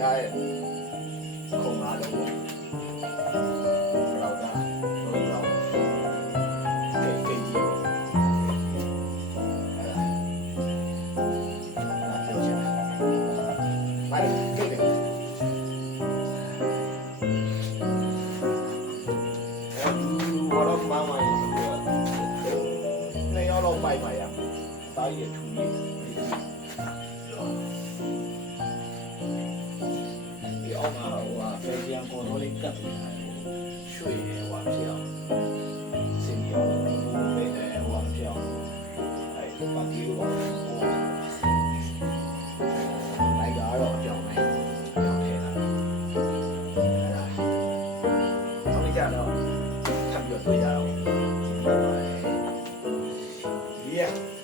家空然后拿着我回老家了以老给给你来来来来给给我的妈妈也是那要老爸一呀八月出一 မှာဟိုဟာဘယ်ပြန်ပေါ်တော့လေးကတ်ပြီးတာရွှေတယ်ဟိုဖြစ်အောင်စင်ပြောင်းဘယ်တယ်ဟိုပြောင်းအဲ့ပါတီဟိုလိုက်ကတော့ပြောင်းလိုက်ပြောင်းထဲလာအဲ့ဒါနောက်နေ့ကျတော့ထပ်ပြီးတော့တွေ့ရအောင် Yeah.